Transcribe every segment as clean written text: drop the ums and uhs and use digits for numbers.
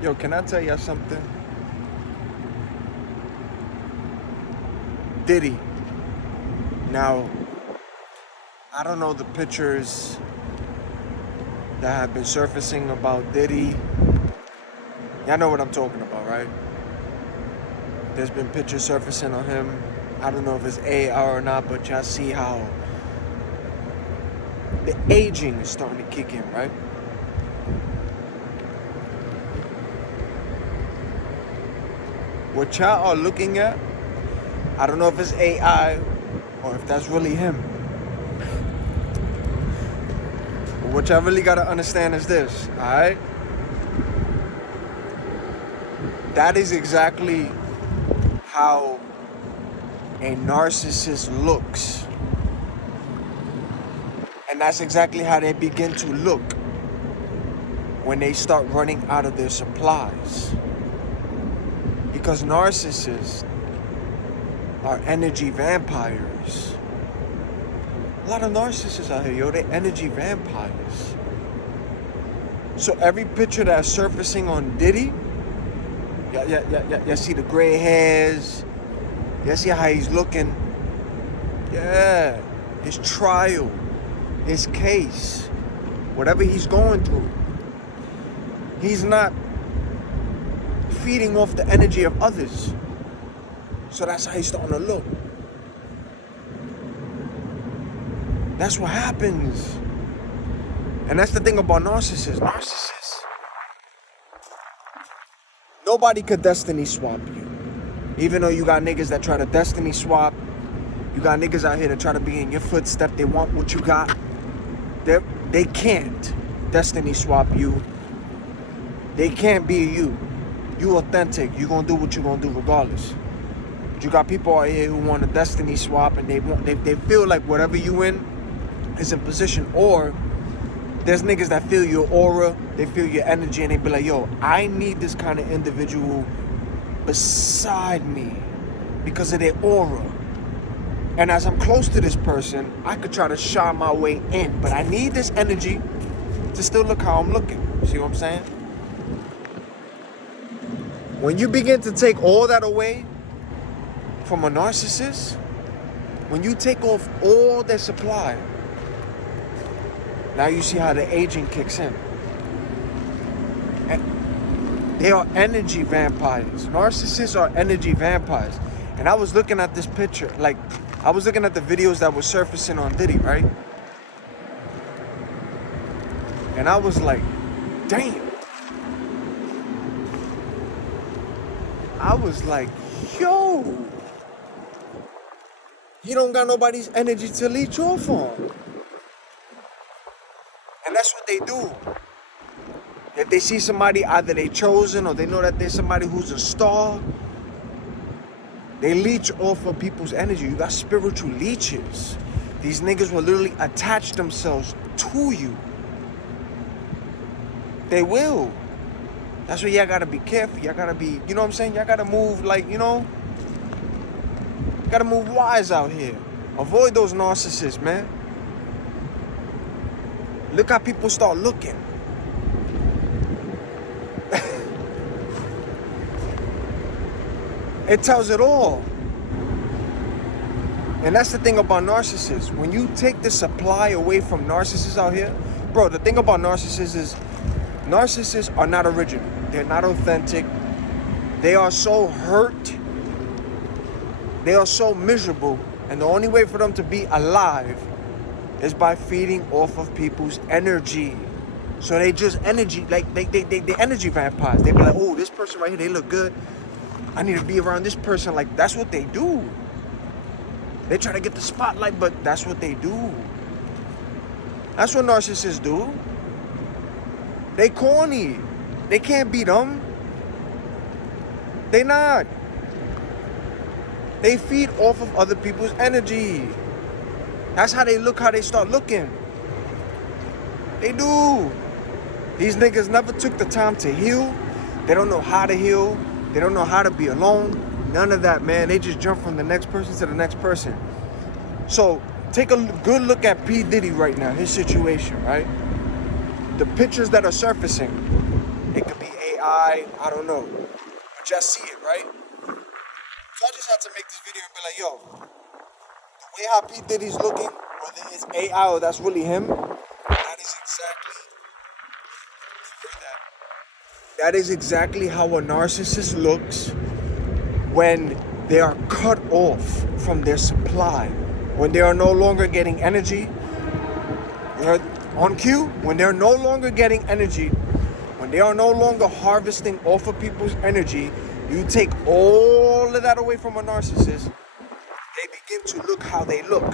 Yo, can I tell y'all something? Diddy. Now, I don't know the pictures that have been surfacing about Diddy. Y'all know what I'm talking about, right? There's been pictures surfacing on him. I don't know if it's AR or not, but y'all see how the aging is starting to kick in, right? What y'all are looking at, I don't know if it's AI or if that's really him. But what y'all really gotta understand is this, alright? That is exactly how a narcissist looks. And that's exactly how they begin to look when they start running out of their supplies. Because narcissists are energy vampires. A lot of narcissists out here, yo, they're energy vampires. So every picture that's surfacing on Diddy, you see the gray hairs, you see how he's looking. Yeah, his trial, his case, whatever he's going through, he's not feeding off the energy of others. So that's how he's starting to look. That's what happens. And that's the thing about narcissists. Nobody could destiny swap you. Even though you got niggas that try to destiny swap, you got niggas out here that try to be in your footstep, they want what you got. They can't destiny swap you. They can't be you. You authentic. You gonna do what you gonna do regardless. But you got people out here who want a destiny swap, and they feel like whatever you in is in position. Or there's niggas that feel your aura, they feel your energy, and they be like, yo, I need this kind of individual beside me because of their aura. And as I'm close to this person, I could try to shine my way in, but I need this energy to still look how I'm looking. See what I'm saying? When you begin to take all that away from a narcissist, when you take off all their supply, now you see how the aging kicks in. And they are energy vampires. Narcissists are energy vampires. And I was looking at this picture, like, I was looking at the videos that were surfacing on Diddy, right? And I was like, damn. I was like, yo. He don't got nobody's energy to leech off on. And that's what they do. If they see somebody, either they chosen or they know that there's somebody who's a star, they leech off of people's energy. You got spiritual leeches. These niggas will literally attach themselves to you. They will. That's why y'all gotta be careful. Y'all gotta be, you know what I'm saying? Y'all gotta move like, you know, you gotta move wise out here. Avoid those narcissists, man. Look how people start looking. It tells it all. And that's the thing about narcissists. When you take the supply away from narcissists out here, bro, the thing about narcissists is narcissists are not original. They're not authentic. They are so hurt. They are so miserable. And the only way for them to be alive is by feeding off of people's energy. So they just energy, like they energy vampires. They be like, oh, this person right here, they look good. I need to be around this person. Like, that's what they do. They try to get the spotlight, but that's what they do. That's what narcissists do. They corny. They can't beat them. They not. They feed off of other people's energy. That's how they look, how they start looking. They do. These niggas never took the time to heal. They don't know how to heal. They don't know how to be alone. None of that, man. They just jump from the next person to the next person. So take a good look at P. Diddy right now, his situation, right? The pictures that are surfacing, it could be AI, I don't know. But just see it, right? So I just had to make this video and be like, yo, the way how P. Diddy's looking, whether it's AI or that's really him, that is exactly, that is exactly how a narcissist looks when they are cut off from their supply, when they are no longer getting energy. You heard on cue, when they're no longer getting energy, when they are no longer harvesting off of people's energy, you take all of that away from a narcissist, they begin to look how they look.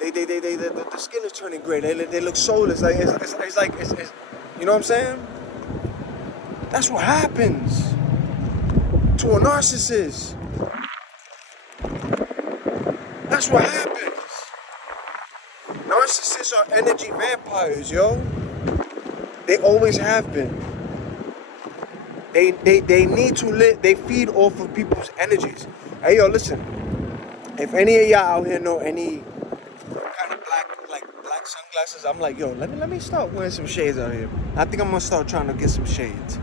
The skin is turning gray. They look soulless. Like it's you know what I'm saying? That's what happens to a narcissist. That's what happens. Narcissists are energy vampires, yo. They always have been. They need to live. They feed off of people's energies. Hey, yo, listen. If any of y'all out here know any kind of black sunglasses, I'm like, yo, let me start wearing some shades out here. I think I'm gonna start trying to get some shades,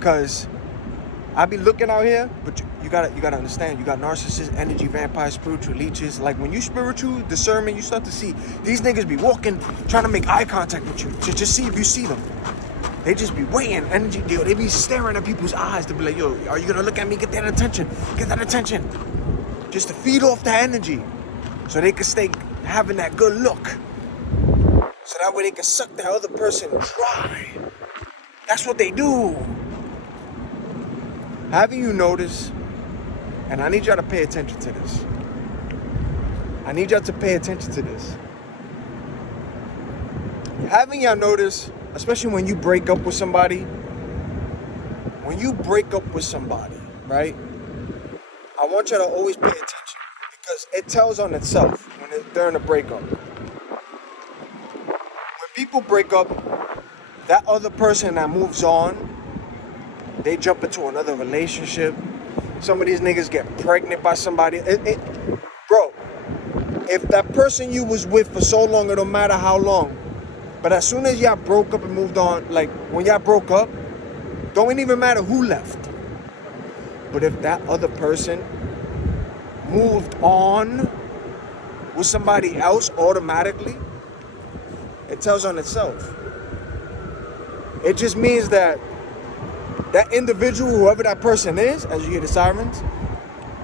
cause I be looking out here, but you gotta understand, you got narcissists, energy vampires, spiritual leeches. Like when you spiritual discernment, you start to see these niggas be walking, trying to make eye contact with you to just see if you see them. They just be waiting, energy deal. They be staring at people's eyes to be like, yo, are you gonna look at me? Get that attention. Get that attention. Just to feed off that energy, so they can stay having that good look. So that way they can suck that other person dry. That's what they do. Haven't you noticed? And I need y'all to pay attention to this. I need y'all to pay attention to this. Haven't y'all noticed, especially when you break up with somebody, right? I want y'all to always pay attention, because it tells on itself during a breakup. When people break up, that other person that moves on, they jump into another relationship. Some of these niggas get pregnant by somebody. Bro, if that person you was with for so long, it don't matter how long, but as soon as y'all broke up and moved on, like when y'all broke up, don't even matter who left. But if that other person moved on with somebody else automatically, it tells on itself. It just means that that individual, whoever that person is, as you hear the sirens,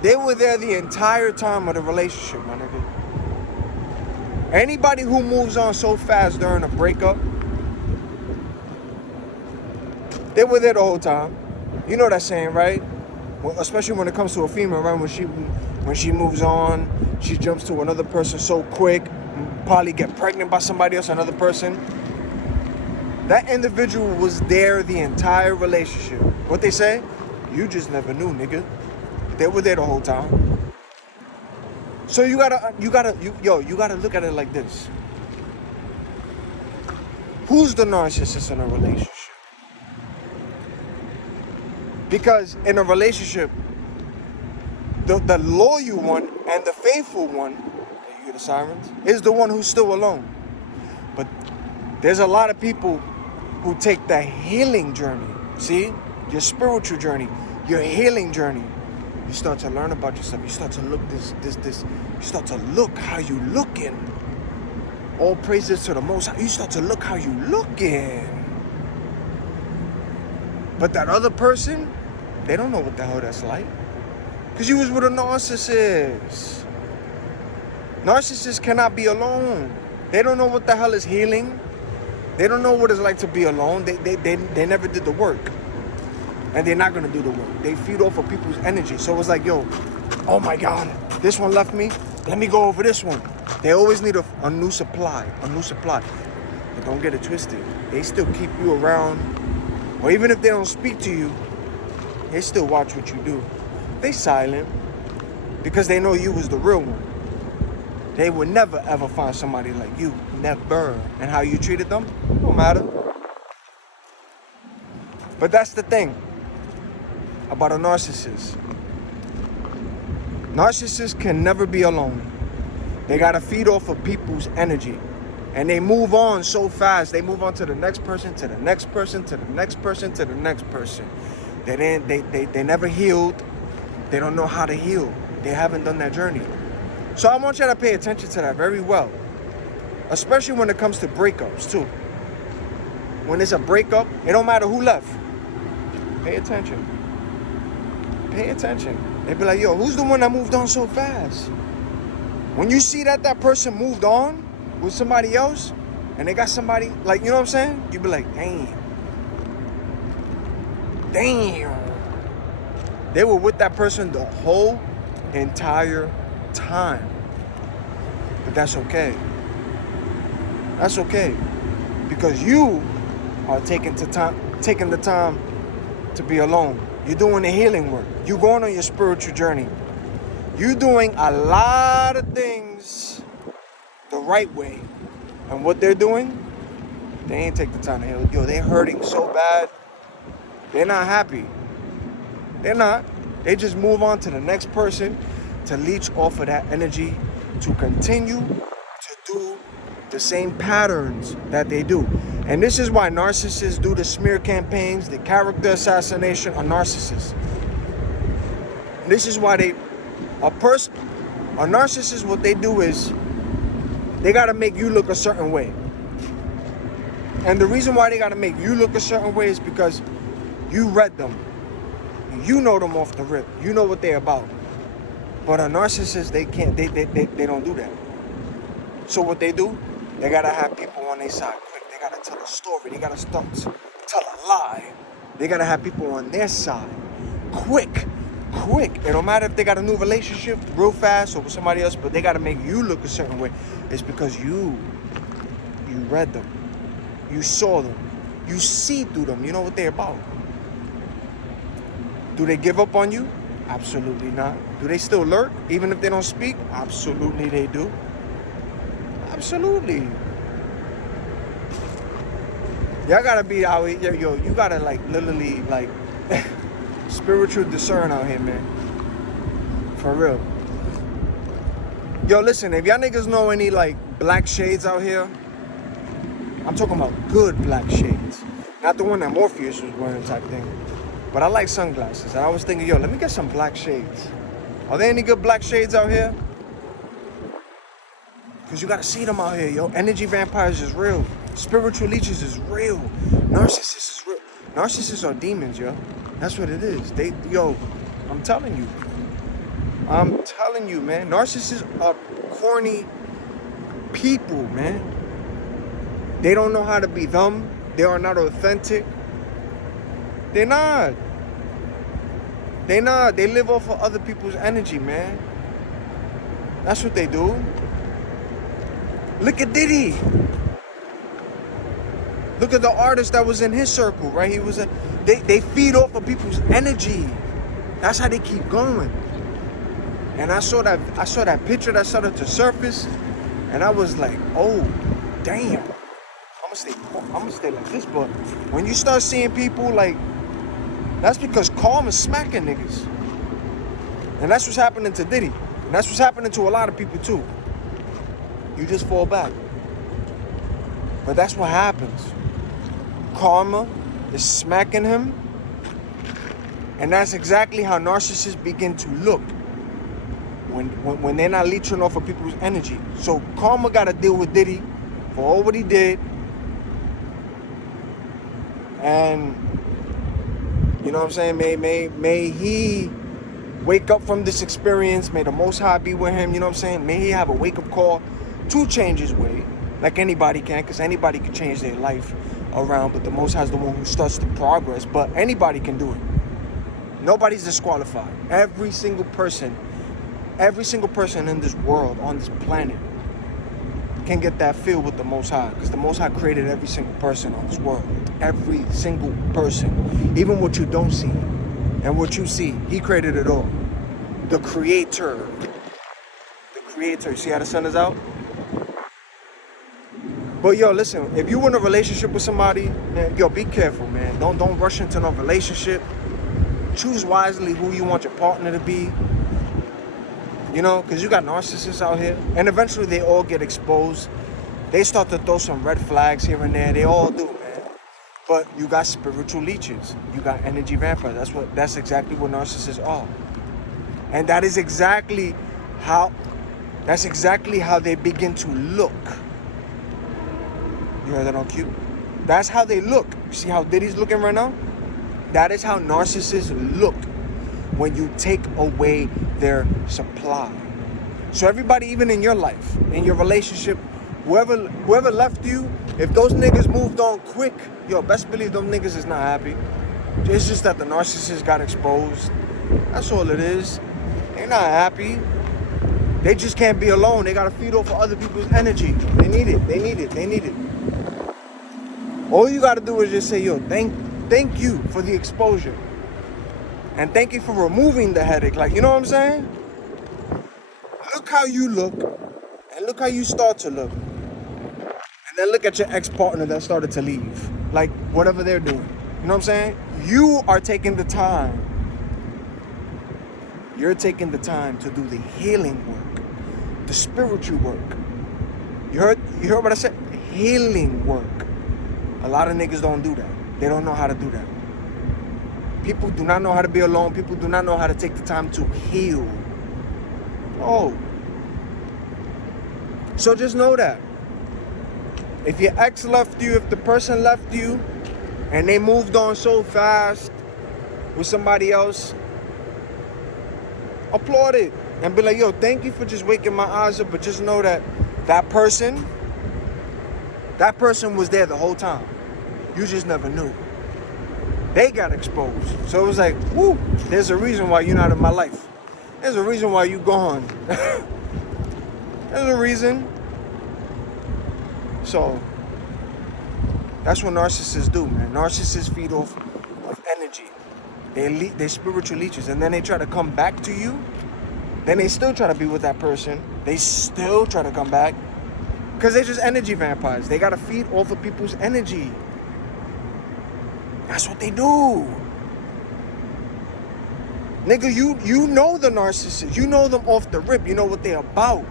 they were there the entire time of the relationship, my nigga. Anybody who moves on so fast during a breakup, they were there the whole time. You know that saying, right? Well, especially when it comes to a female, right? When she moves on, she jumps to another person so quick, probably get pregnant by somebody else, another person. That individual was there the entire relationship. What they say? You just never knew, nigga. They were there the whole time. So you gotta look at it like this. Who's the narcissist in a relationship? Because in a relationship, the loyal one and the faithful one, you hear the sirens, is the one who's still alone. But there's a lot of people who take the healing journey. See? Your spiritual journey, your healing journey. You start to learn about yourself. You start to look you start to look how you looking. All praises to the Most High. You start to look how you looking. But that other person, they don't know what the hell that's like. Because you was with a narcissist. Narcissists cannot be alone. They don't know what the hell is healing. They don't know what it's like to be alone. They never did the work. And they're not going to do the work. They feed off of people's energy. So it's like, yo, oh my God, this one left me. Let me go over this one. They always need a new supply, But don't get it twisted. They still keep you around. Or even if they don't speak to you, they still watch what you do. They silent because they know you was the real one. They would never ever find somebody like you. Never. And how you treated them, no matter. But that's the thing about a narcissist. Narcissists can never be alone. They gotta feed off of people's energy. And they move on so fast. They move on to the next person, to the next person, to the next person, to the next person. They never healed. They don't know how to heal. They haven't done that journey. So I want you to pay attention to that very well. Especially when it comes to breakups too. When it's a breakup, it don't matter who left. Pay attention. Pay attention. They be like, yo, who's the one that moved on so fast? When you see that person moved on with somebody else, and they got somebody, like, you know what I'm saying? You be like, damn. They were with that person the whole entire time. But that's okay. That's okay. Because you are taking the time to be alone. You're doing the healing work. You're going on your spiritual journey. You're doing a lot of things the right way. And what they're doing, they ain't take the time to heal. Yo, they're hurting so bad. They're not happy. They're not. They just move on to the next person to leech off of that energy to continue to do the same patterns that they do. And this is why narcissists do the smear campaigns, the character assassination on narcissists. This is why a narcissist, what they do is they got to make you look a certain way. And the reason why they got to make you look a certain way is because you read them. You know them off the rip. You know what they're about. But a narcissist, they can't. They don't do that. So what they do, they got to have people on their side quick. They got to tell a story. They got to tell a lie. They got to have people on their side quick. It don't matter if they got a new relationship real fast or with somebody else, but they got to make you look a certain way. It's because you read them. You saw them. You see through them. You know what they're about. Do they give up on you? Absolutely not. Do they still lurk even if they don't speak? Absolutely they do. Absolutely. Y'all gotta be out here, yo. You gotta literally spiritual discern out here, man. For real. Yo, listen, if y'all niggas know any black shades out here, I'm talking about good black shades. Not the one that Morpheus was wearing type thing. But I like sunglasses. And I was thinking, yo, let me get some black shades. Are there any good black shades out here? Because you got to see them out here, yo. Energy vampires is real. Spiritual leeches is real. Narcissists is real. Narcissists are demons, yo. That's what it is. I'm telling you. Man. Narcissists are corny people, man. They don't know how to be them. They are not authentic. They're not. They live off of other people's energy, man. That's what they do. Look at Diddy. Look at the artist that was in his circle, right? They feed off of people's energy. That's how they keep going. And I saw that picture that started to surface, and I was like, oh, damn. I'm gonna stay like this, but when you start seeing people that's because karma is smacking niggas. And that's what's happening to Diddy. And that's what's happening to a lot of people too. You just fall back. But that's what happens. Karma is smacking him. And that's exactly how narcissists begin to look when they're not leeching off of people's energy. So karma got to deal with Diddy for all what he did. And you know what I'm saying? May he wake up from this experience. May the Most High be with him. You know what I'm saying? May he have a wake-up call to change his way, like anybody can, because anybody can change their life around. But the Most High is the one who starts the progress. But anybody can do it. Nobody's disqualified. Every single person in this world, on this planet, can get that feel with the Most High, because the Most High created every single person on this world. Every single person. Even what you don't see and what you see, he created it all. The creator. You see how the sun is out? But yo, listen, if you in a relationship with somebody, man, yo, be careful, man. Don't rush into no relationship. Choose wisely who you want your partner to be. You know, because you got narcissists out here. And eventually they all get exposed. they start to throw some red flags here and there. They all do, man. But you got spiritual leeches. You got energy vampires. That's exactly what narcissists are. And that's exactly how they begin to look. You heard that on cue? That's how they look. You see how Diddy's looking right now? That is how narcissists look when you take away their supply. So everybody, even in your life, in your relationship, whoever left you, if those niggas moved on quick, yo, best believe them niggas is not happy. It's just that the narcissist got exposed. That's all it is. They're not happy. They just can't be alone. They gotta feed off of other people's energy. They need it. All you gotta do is just say, yo, thank you for the exposure. And thank you for removing the headache. Like, you know what I'm saying? Look how you look. And look how you start to look. And then look at your ex-partner that started to leave. Like, whatever they're doing. You know what I'm saying? You are taking the time. You're taking the time to do the healing work. The spiritual work. You heard what I said? Healing work. A lot of niggas don't do that. They don't know how to do that. People do not know how to be alone. People do not know how to take the time to heal. Oh. So just know that. If your ex left you, if the person left you, and they moved on so fast with somebody else, applaud it. And be like, yo, thank you for just waking my eyes up. But just know that that person was there the whole time. You just never knew. They got exposed. So it was like, woo, there's a reason why you're not in my life. There's a reason why you gone. There's a reason. So that's what narcissists do, man. Narcissists feed off of energy. They spiritual leeches. And then they try to come back to you. Then they still try to be with that person. They still try to come back. Because they're just energy vampires. They got to feed off of people's energy. That's what they do. Nigga, you know the narcissist. You know them off the rip. You know what they're about.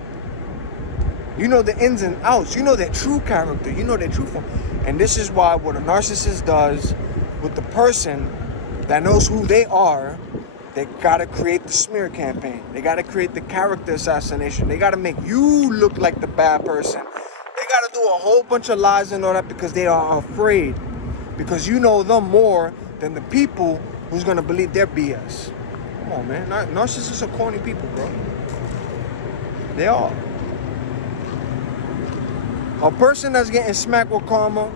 You know the ins and outs. You know their true character. You know their true form. And this is why what a narcissist does with the person that knows who they are, they gotta create the smear campaign. They gotta create the character assassination. They gotta make you look like the bad person. They gotta do a whole bunch of lies and all that because they are afraid. Because you know them more than the people who's gonna believe their BS. Come on, man. Narcissists are corny people, bro. They are. A person that's getting smacked with karma,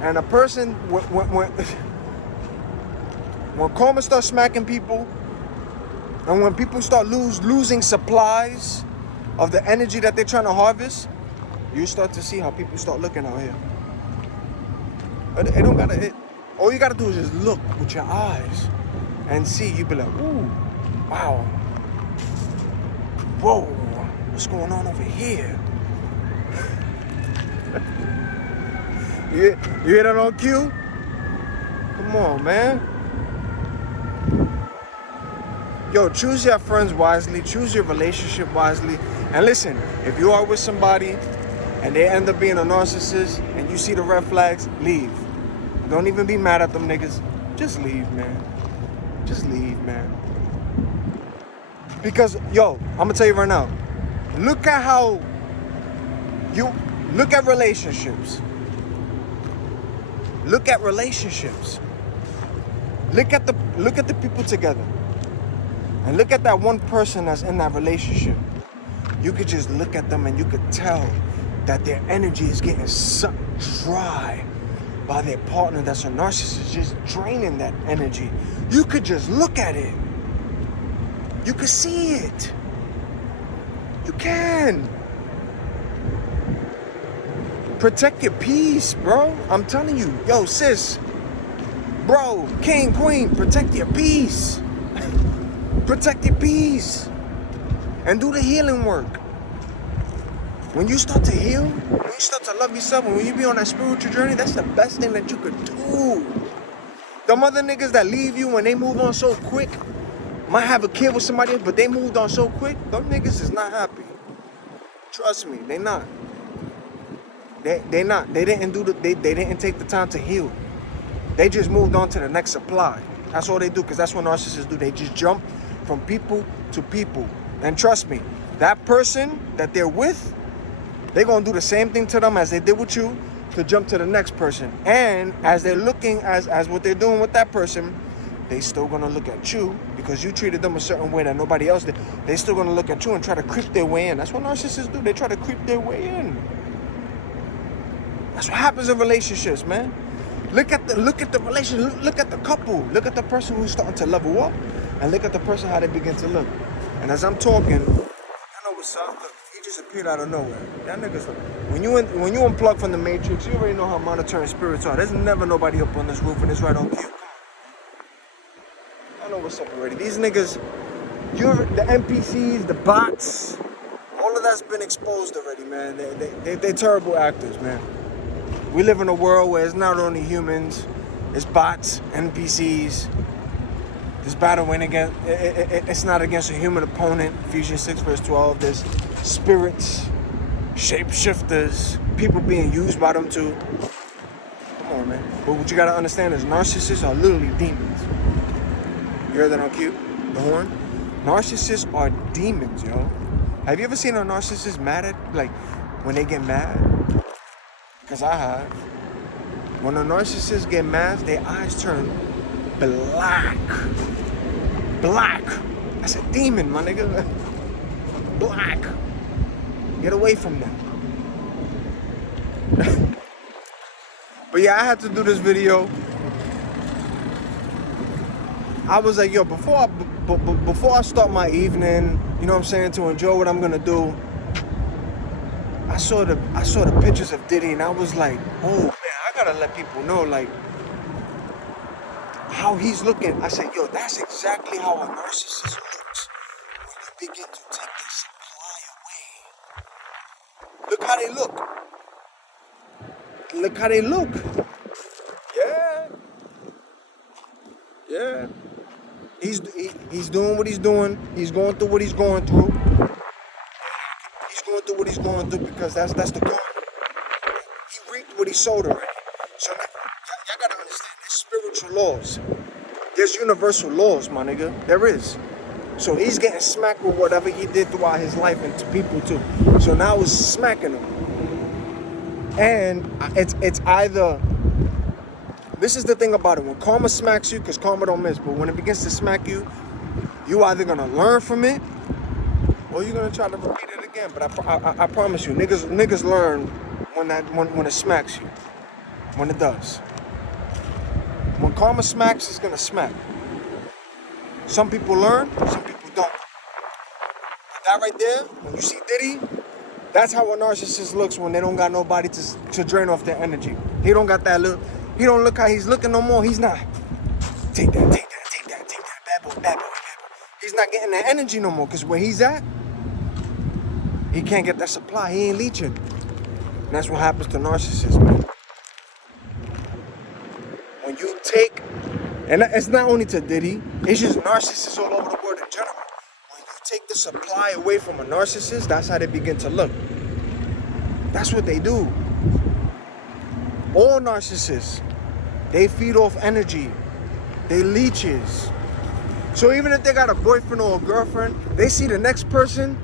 and a person when karma starts smacking people, and when people start losing supplies of the energy that they're trying to harvest, you start to see how people start looking out here. It don't gotta. All you gotta do is just look with your eyes and see. You be like, ooh, wow, whoa, what's going on over here? You hear that on cue? Come on, man. Yo, choose your friends wisely. Choose your relationship wisely. And listen, if you are with somebody and they end up being a narcissist and you see the red flags, leave. Don't even be mad at them niggas. Just leave, man. Just leave, man. Because, yo, I'm gonna tell you right now. Look at how look at relationships. Look at relationships. Look at the people together. And look at that one person that's in that relationship. You could just look at them and you could tell that their energy is getting sucked dry by their partner that's a narcissist, just draining that energy. You could just look at it. You could see it. You can. Protect your peace, bro. I'm telling you. Yo, sis. Bro, king, queen, protect your peace. Protect your peace. And do the healing work. When you start to heal, when you start to love yourself, and when you be on that spiritual journey, that's the best thing that you could do. Them other niggas that leave you when they move on so quick, might have a kid with somebody else, but they moved on so quick, them niggas is not happy. Trust me, they not. They didn't take the time to heal. They just moved on to the next supply. That's all they do, because that's what narcissists do. They just jump from people to people. And trust me, that person that they're with, they're gonna do the same thing to them as they did with you, to jump to the next person. And as they're looking as what they're doing with that person, they still gonna look at you, because you treated them a certain way that nobody else did. They still gonna look at you and try to creep their way in. That's what narcissists do. They try to creep their way in. That's what happens in relationships, man. Look at the relationship. Look at the couple. Look at the person who's starting to level up, and look at the person how they begin to look. And as I'm talking, I know what's up. Look, he just appeared out of nowhere. That nigga's when you unplug from the matrix, you already know how monitoring spirits are. There's never nobody up on this roof, and it's right on cue. I know what's up already. These niggas, the NPCs, the bots, all of that's been exposed already, man. They're terrible actors, man. We live in a world where it's not only humans, it's bots, NPCs. This battle went against, it's not against a human opponent. Ephesians 6 verse 12, there's spirits, shapeshifters, people being used by them too. Come on, man. But what you gotta understand is narcissists are literally demons. You heard that on cue? The horn? Narcissists are demons, yo. Have you ever seen a narcissist mad at, like, when they get mad? Because I have. When a narcissist get mad, their eyes turn black. Black. That's a demon, my nigga. Black. Get away from them. But yeah, I had to do this video. I was like, yo, before I start my evening, you know what I'm saying, to enjoy what I'm gonna do, I saw the pictures of Diddy, and I was like, oh man, I gotta let people know, like, how he's looking. I said, yo, that's exactly how a narcissist looks when you begin to take their supply away. Look how they look. Look how they look. Yeah. Yeah. He's doing what he's doing. He's going through what he's going through. He's going through what he's going through because that's the goal. He reaped what he sowed already. So y'all gotta understand, there's spiritual laws. There's universal laws, my nigga. There is. So he's getting smacked with whatever he did throughout his life, and to people too. So now it's smacking him. And it's either, this is the thing about it, when karma smacks you, because karma don't miss, but when it begins to smack you, you either gonna learn from it, or you're gonna try to repeat it again. But I promise you, niggas learn when it smacks you, when it does. When karma smacks, it's gonna smack. Some people learn, some people don't. But that right there, when you see Diddy, that's how a narcissist looks when they don't got nobody to drain off their energy. He don't got that look. He don't look how he's looking no more. He's not. Take that. Bad boy. He's not getting that energy no more, because where he's at, he can't get that supply. He ain't leeching. And that's what happens to narcissists, man. When you take, and it's not only to Diddy, it's just narcissists all over the world in general. When you take the supply away from a narcissist, that's how they begin to look. That's what they do. All narcissists, they feed off energy. They leeches. So even if they got a boyfriend or a girlfriend, they see the next person,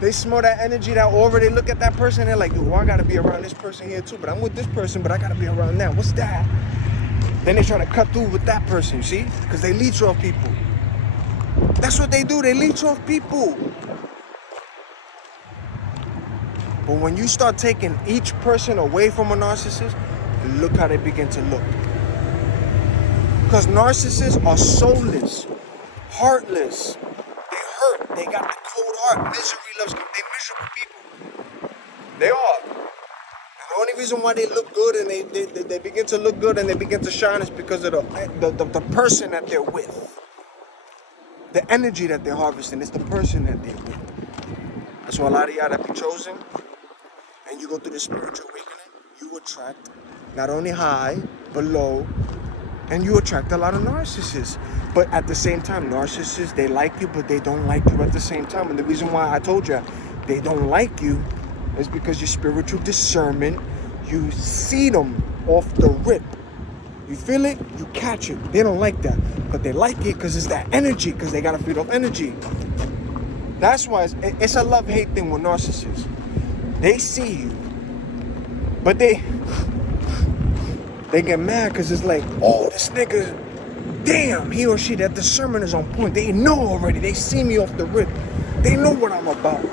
they smell that energy, that aura, they look at that person, they're like, dude, well, I gotta be around this person here too, but I'm with this person, but I gotta be around them. What's that? Then they try to cut through with that person, you see? Because they leech off people. That's what they do, they leech off people. But when you start taking each person away from a narcissist, look how they begin to look. Because narcissists are soulless, heartless. They hurt. They got the cold heart. Misery loves them. They're miserable people. They are. And the only reason why they look good and they begin to look good and they begin to shine is because of the person that they're with. The energy that they're harvesting is the person that they're with. That's why a lot of y'all that be chosen, and you go through the spiritual awakening, you attract not only high, but low, and you attract a lot of narcissists. But at the same time, narcissists, they like you, but they don't like you at the same time. And the reason why I told you they don't like you is because your spiritual discernment, you see them off the rip. You feel it, you catch it. They don't like that, but they like it because it's that energy, because they gotta feed off energy. That's why it's a love-hate thing with narcissists. They see you, but they get mad because it's like, oh, this nigga, damn, he or she, that discernment is on point. They know already. They see me off the rip. They know what I'm about.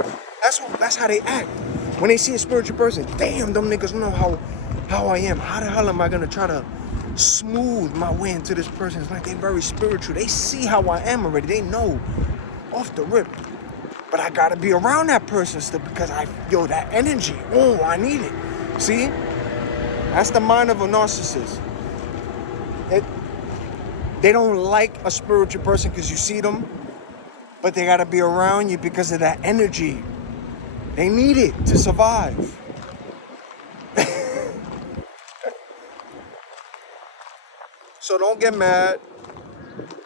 That's how they act. When they see a spiritual person, damn, them niggas know how I am. How the hell am I gonna try to smooth my way into this person? It's like they very spiritual. They see how I am already. They know off the rip. But I gotta be around that person still because that energy, oh, I need it. See? That's the mind of a narcissist. They don't like a spiritual person because you see them, but they gotta be around you because of that energy. They need it to survive. So don't get mad,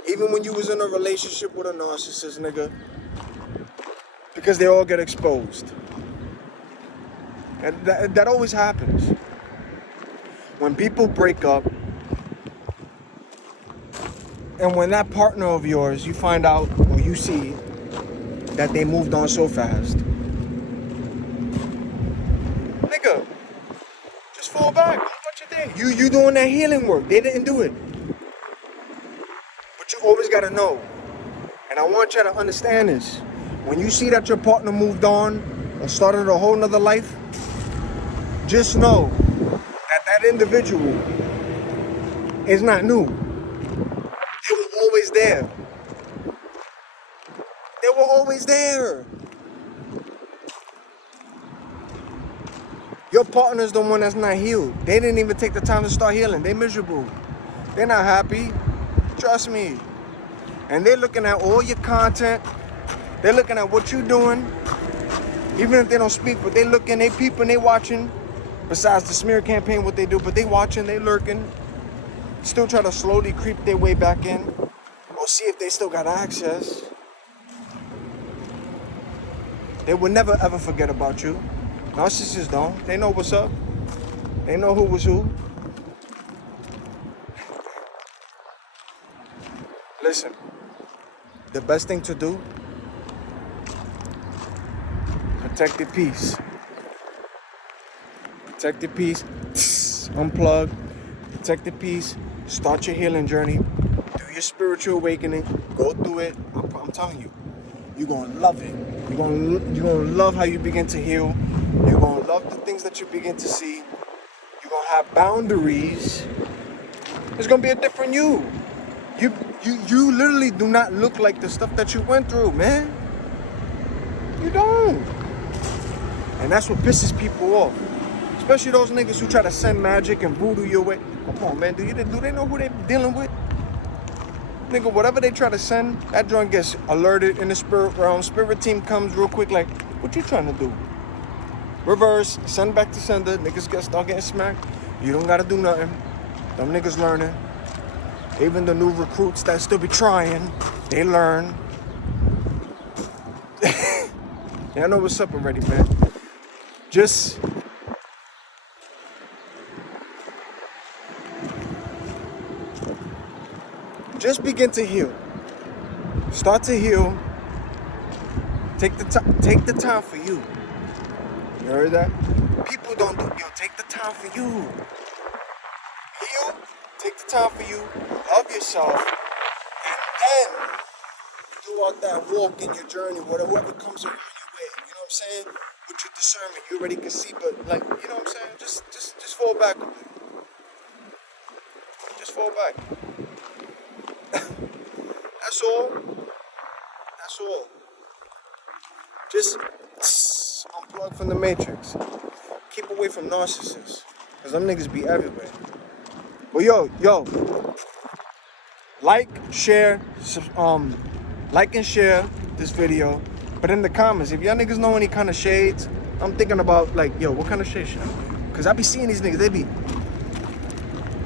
even when you was in a relationship with a narcissist, nigga, because they all get exposed. And that always happens. When people break up, and when that partner of yours, you find out or you see that they moved on so fast, nigga, just fall back. Do what you think. You doing that healing work. They didn't do it. But you always gotta know. And I want you to understand this. When you see that your partner moved on or started a whole nother life, just know that individual is not new. They were always there. They were always there. Your partner's the one that's not healed. They didn't even take the time to start healing. They're miserable. They're not happy. Trust me. And they're looking at all your content. They're looking at what you're doing. Even if they don't speak, but they looking, they peeping, they watching. Besides the smear campaign, what they do, but they watching, they lurking. Still try to slowly creep their way back in. Or see if they still got access. They will never ever forget about you. Narcissists don't. They know what's up. They know who was who. Listen, the best thing to do, protect your peace. Protect your peace. Unplug. Protect your peace. Start your healing journey. Do your spiritual awakening. Go through it. I'm telling you, you're gonna love it. You're gonna love how you begin to heal. You're gonna love the things that you begin to see. You're gonna have boundaries. It's gonna be a different you. You literally do not look like the stuff that you went through, man. You don't. And that's what pisses people off. Especially those niggas who try to send magic and voodoo your way. Come on, man. Do they know who they dealing with? Nigga, whatever they try to send, that joint gets alerted in the spirit realm. Spirit team comes real quick like, what you trying to do? Reverse, send back to sender. Niggas start getting smacked. You don't gotta do nothing. Them niggas learning. Even the new recruits that still be trying, they learn. Yeah, I know what's up already, man. Just begin to heal. Start to heal. Take the time for you. You heard that? People don't do. Take the time for you. Heal. Take the time for you. Love yourself. And then do out that walk in your journey, whatever comes around your way. You know what I'm saying? With your discernment, you already can see, but like, you know what I'm saying? Just fall back. Just fall back. That's all. That's all. Just unplug from the matrix. Keep away from narcissists. Because them niggas be everywhere. But yo. Like and share this video. But in the comments, if y'all niggas know any kind of shades, I'm thinking about like, yo, what kind of shade should I wear? Because I be seeing these niggas,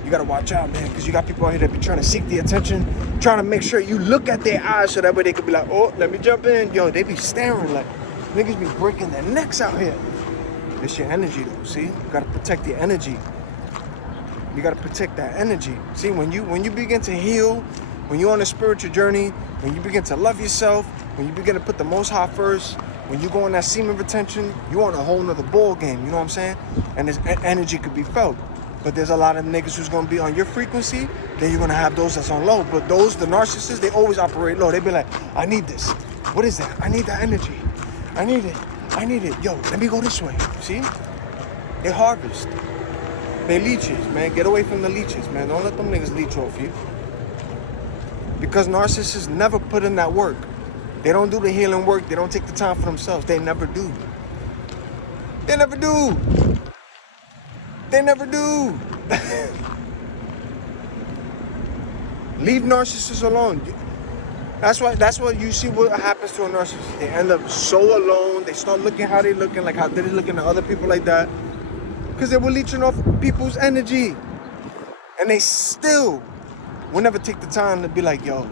you gotta watch out, man, because you got people out here that be trying to seek the attention, trying to make sure you look at their eyes so that way they could be like, oh, let me jump in. Yo, they be staring like, niggas be breaking their necks out here. It's your energy though, see? You gotta protect your energy. You gotta protect that energy. See, when you begin to heal, when you're on a spiritual journey, when you begin to love yourself, when you begin to put the Most High first, when you go on that semen retention, you're on a whole nother ball game, you know what I'm saying? And this energy could be felt. But there's a lot of niggas who's gonna be on your frequency, then you're gonna have those that's on low. But those, the narcissists, they always operate low. They be like, I need this. What is that? I need that energy. I need it. I need it. Yo, let me go this way. See? They harvest. They leeches, man. Get away from the leeches, man. Don't let them niggas leech off you. Because narcissists never put in that work. They don't do the healing work. They don't take the time for themselves. They never do. They never do. They never do. Leave narcissists alone. That's what you see what happens to a narcissist. They end up so alone. They start looking how they looking, like how they're looking at other people like that. Because they were leeching off people's energy. And they still will never take the time to be like, yo,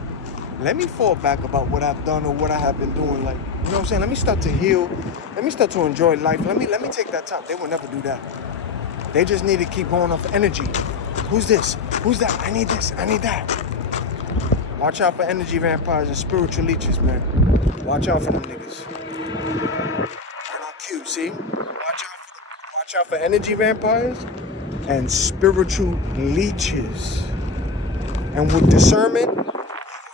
let me fall back about what I've done or what I have been doing. Like, you know what I'm saying? Let me start to heal. Let me start to enjoy life. Let me take that time. They will never do that. They just need to keep going off energy. Who's this? Who's that? I need this. I need that. Watch out for energy vampires and spiritual leeches, man. Watch out for them niggas. Right on cue, see? Watch out for energy vampires and spiritual leeches. And with discernment, you're gonna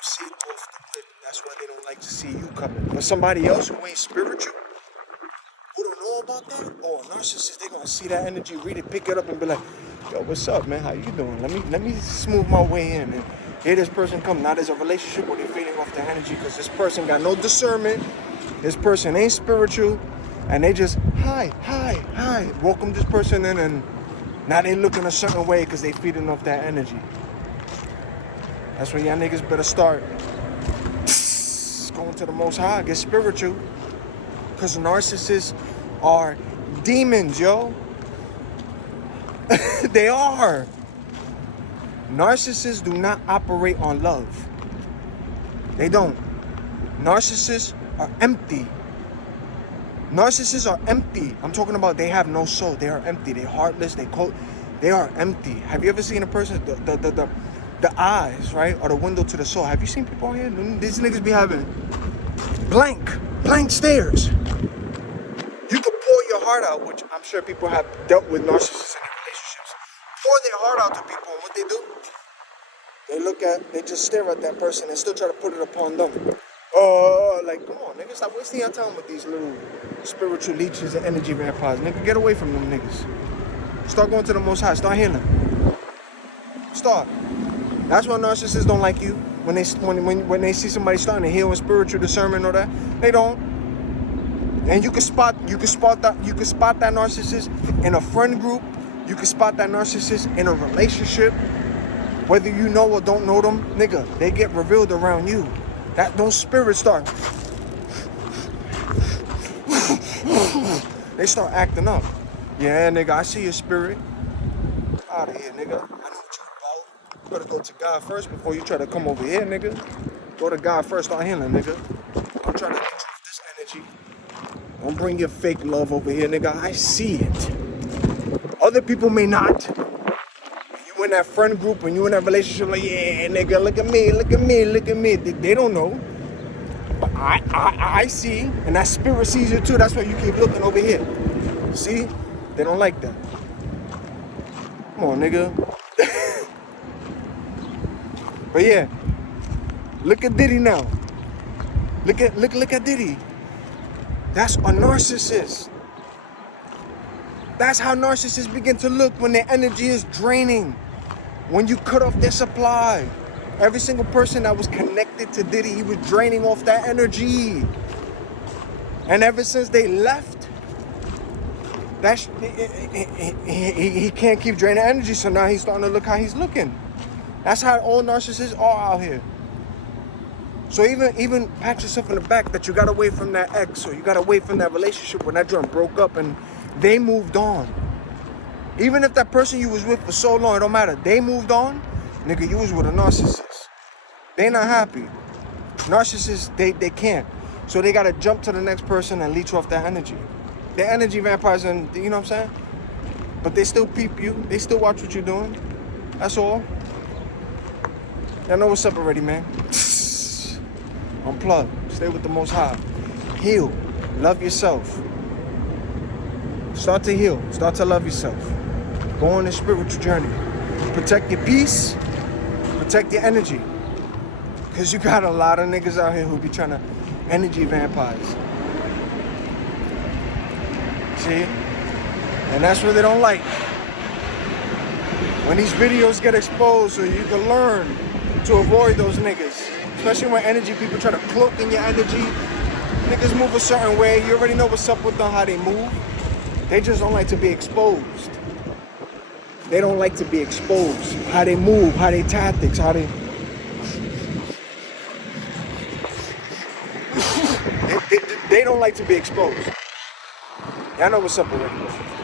see it off the rip. That's why they don't like to see you coming. But somebody else who ain't spiritual, who don't know about that, or a narcissist, they gonna see that energy, read it, pick it up, and be like, yo, what's up, man? How you doing? Let me smooth my way in. And here this person come. Now there's a relationship where they're feeding off the energy because this person got no discernment. This person ain't spiritual. And they just, hi, welcome this person in, and now they looking a certain way because they feeding off that energy. That's when y'all niggas better start going to the Most High, get spiritual. Because narcissists are demons, yo. They are. Narcissists do not operate on love. They don't. Narcissists are empty. Narcissists are empty. I'm talking about they have no soul. They are empty. They're heartless. They are empty. Have you ever seen a person, the eyes, right, are the window to the soul? Have you seen people on here? These niggas be having blank stares. You can pour your heart out, which I'm sure people have dealt with narcissists in their relationships. Pour their heart out to people, and what they do? They just stare at that person and still try to put it upon them. Like, come on, nigga, stop wasting your time with these little spiritual leeches and energy vampires. Nigga, get away from them niggas. Start going to the Most High. Start healing. Start. That's why narcissists don't like you. When they see somebody starting to heal in spiritual discernment or that, they don't. And you can spot that narcissist in a friend group. You can spot that narcissist in a relationship. Whether you know or don't know them, nigga, they get revealed around you. Those spirits start. They start acting up. Yeah, nigga, I see your spirit. Out of here, nigga. I know what you're about. You better go to God first before you try to come over here, nigga. Go to God first, start healing, nigga. I'm trying to get you this energy. Don't bring your fake love over here, nigga. I see it. Other people may not. You in that friend group and you in that relationship, like, yeah, nigga, look at me. They don't know. But I see, and that spirit sees you too. That's why you keep looking over here. See? They don't like that. Come on, nigga. But yeah, look at Diddy now. Look at Diddy. That's a narcissist. That's how narcissists begin to look when their energy is draining. When you cut off their supply. Every single person that was connected to Diddy, he was draining off that energy. And ever since they left, he can't keep draining energy, so now he's starting to look how he's looking. That's how all narcissists are out here. So even pat yourself in the back that you got away from that ex, or you got away from that relationship when that joint broke up and they moved on. Even if that person you was with for so long, it don't matter. They moved on, nigga, you was with a narcissist. They not happy. Narcissists, they can't. So they gotta jump to the next person and leech off that energy. They're energy vampires, and you know what I'm saying? But they still peep you. They still watch what you're doing. That's all. Y'all know what's up already, man. Unplug. Stay with the Most High. Heal. Love yourself. Start to heal. Start to love yourself. Go on a spiritual journey. Protect your peace. Protect your energy. Because you got a lot of niggas out here who be trying to energy vampires. See? And that's what they don't like. When these videos get exposed so you can learn to avoid those niggas. Especially when energy people try to cloak in your energy. Niggas move a certain way. You already know what's up with them, how they move. They just don't like to be exposed. They don't like to be exposed. How they move, how they tactics, how they... They don't like to be exposed. Y'all know what's up already.